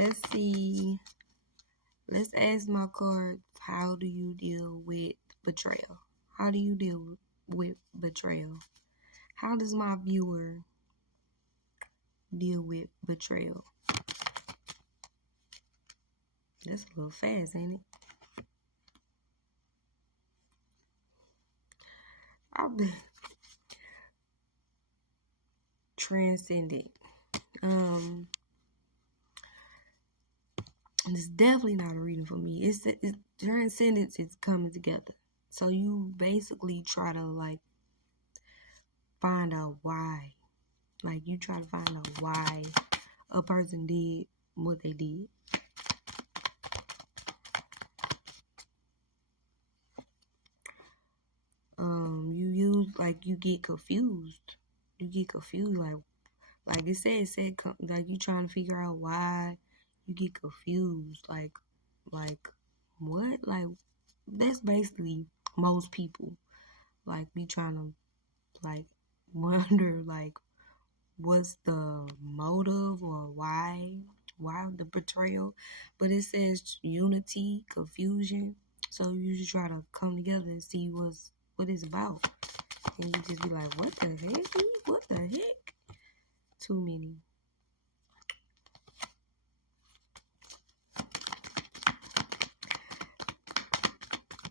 Let's see. Let's ask my card, how do you deal with betrayal? How do you deal with betrayal? How does my viewer deal with betrayal? That's a little fast, ain't it? I've been transcended. It's definitely not a reading for me. It's transcendence is coming together. So you basically try to like find out why. Like you try to find out why a person did what they did. You get confused. You get confused, like it said, like you trying to figure out why. You get confused, like what? Like that's basically most people. Like be trying to like wonder like what's the motive or why the betrayal. But it says unity, confusion. So you just try to come together and see what it's about. And you just be like, what the heck? What the heck? Too many.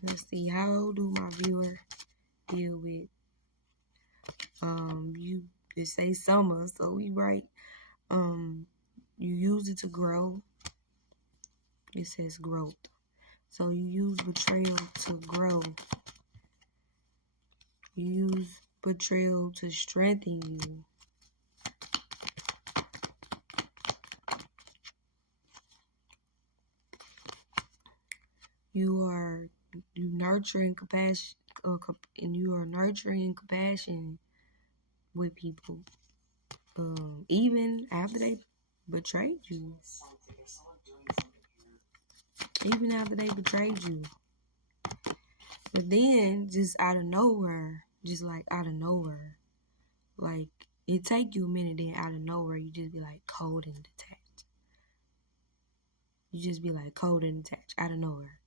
Let's see, how do my viewer deal with you it say summer, so we write you use it to grow. It says growth. So you use betrayal to grow. You use betrayal to strengthen you. You nurturing compassion, and you are nurturing compassion with people, even after they betrayed you. Even after they betrayed you. But then, just out of nowhere, like it take you a minute, then out of nowhere, you just be like cold and detached. You just be like cold and detached out of nowhere.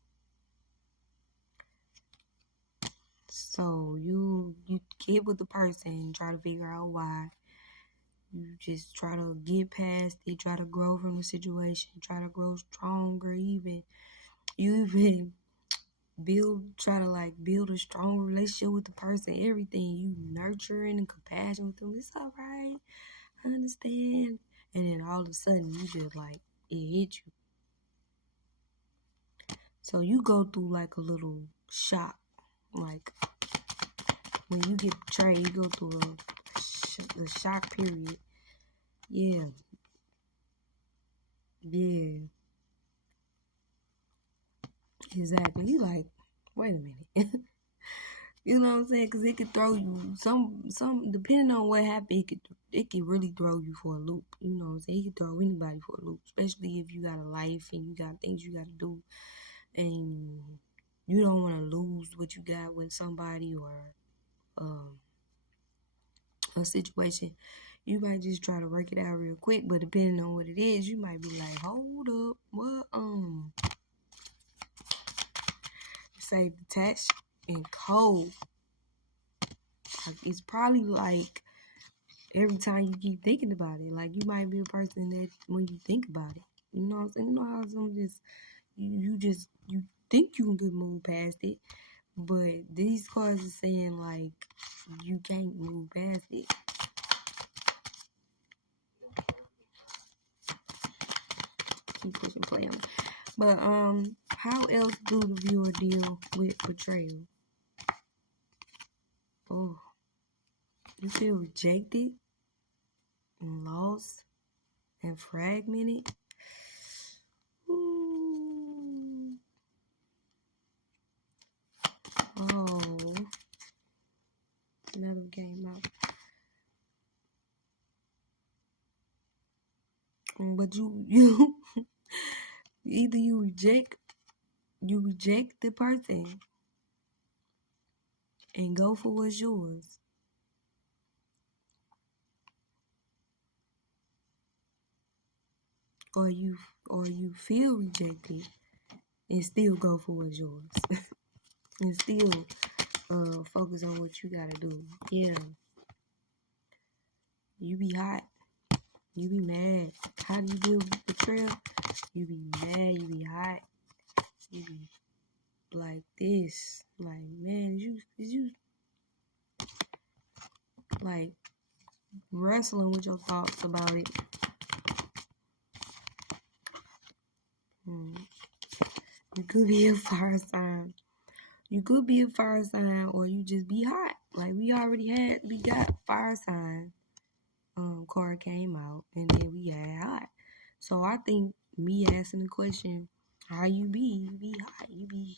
So you get with the person, try to figure out why. You just try to get past it, try to grow from the situation, try to grow stronger. You even try to build a strong relationship with the person. Everything you nurturing and compassion with them. It's all right. I understand. And then all of a sudden, you just like it hit you. So you go through like a little shock, like when you get betrayed, you go through the shock period. Yeah. Exactly. You like, wait a minute. You know what I'm saying? Because it could throw you some depending on what happened. It could really throw you for a loop. You know what I'm saying? It could throw anybody for a loop, especially if you got a life and you got things you got to do, and you don't want to lose what you got with somebody or a situation. You might just try to work it out real quick, but depending on what it is, you might be like, hold up, what say detached and cold. Like, it's probably like every time you keep thinking about it, like you might be a person that when you think about it, you know what I'm saying? You know how some you think you can move past it, but these cards are saying like you can't move past it. Keep pushing play on. But how else do the viewer deal with betrayal? Oh, you feel rejected and lost and fragmented. Ooh. Oh, another came out. But you either you reject the person and go for what's yours, or you feel rejected and still go for what's yours and still focus on what you gotta do. Yeah, you be hot, you be mad. How do you deal with betrayal? You be mad, you be hot, you be like this, like, man, is you like wrestling with your thoughts about it. You could be a fire sign. You could be a fire sign, or you just be hot. Like we got fire sign. Card came out, and then we got hot. So I think me asking the question, how you be? You be hot. You be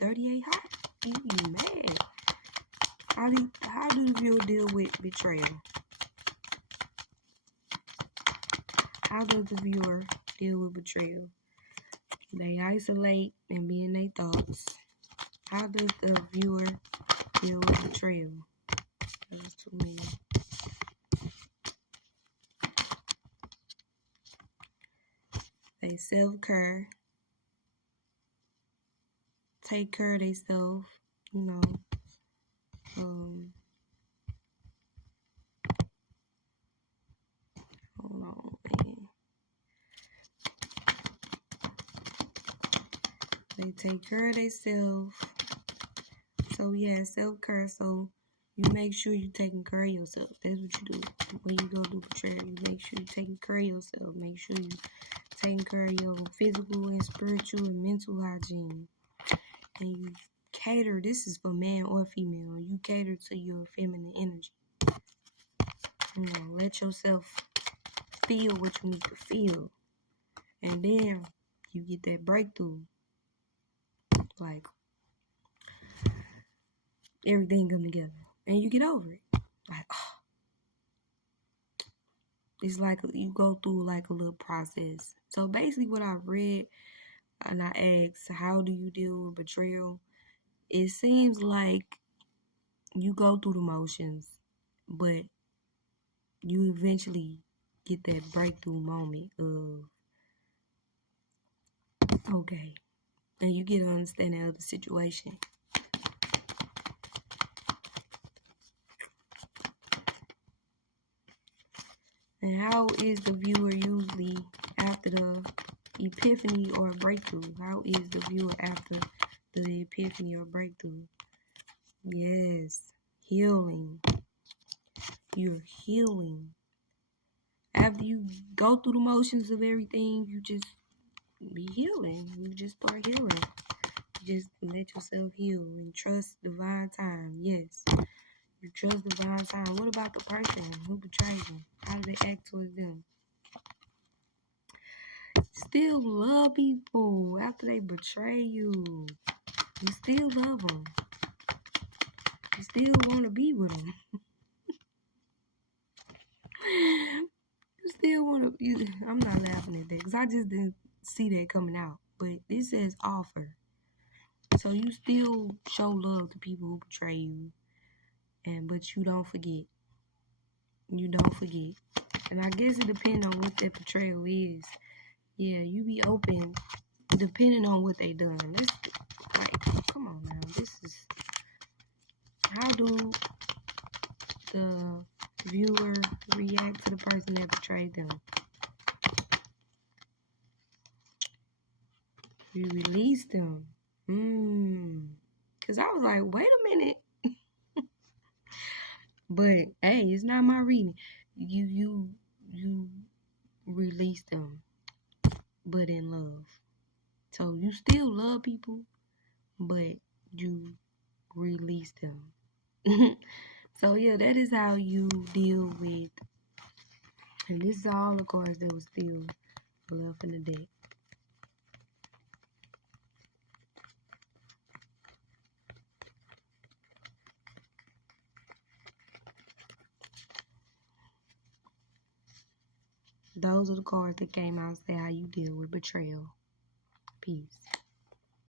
38 hot. You be mad. How do the viewer deal with betrayal? How does the viewer deal with betrayal? They isolate and be in their thoughts. How does the viewer deal with betrayal? That's too many. They self-care, take care of themselves, you know. Hold on, man. They take care of themselves. So yeah, self-care. So you make sure you're taking care of yourself. That's what you do when you go do betrayal. You make sure you're taking care of yourself. Make sure you're taking care of your physical and spiritual and mental hygiene. And you cater. This is for man or female. You cater to your feminine energy. You know, let yourself feel what you need to feel. And then you get that breakthrough. Like everything come together. And you get over it. Like, oh. It's like you go through like a little process. So basically what I read and I asked, how do you deal with betrayal? It seems like you go through the motions, but you eventually get that breakthrough moment of, okay, and you get an understanding of the situation. And how is the viewer usually after the epiphany or breakthrough? How is the viewer after the epiphany or breakthrough? Yes, healing. You're healing. After you go through the motions of everything, you just be healing. You just start healing. You just let yourself heal and trust divine time. Yes, you trust divine time. What about the person who betrayed you? How do they act towards them? Still love people after they betray you. You still love them. You still want to be with them. You still want to. I'm not laughing at that because I just didn't see that coming out. But this says offer. So you still show love to people who betray you, but you don't forget. You don't forget. And I guess it depends on what that betrayal is. Yeah, you be open depending on what they done. Let's come on now. This is how do the viewer react to the person that betrayed them? You release them. Cause I was like, wait a minute. But hey, it's not my reading. You release them, but in love. So you still love people, but you release them. So yeah, that is how you deal with. And this is all the cards that was still left in the deck. Those are the cards that came out and say how you deal with betrayal. Peace.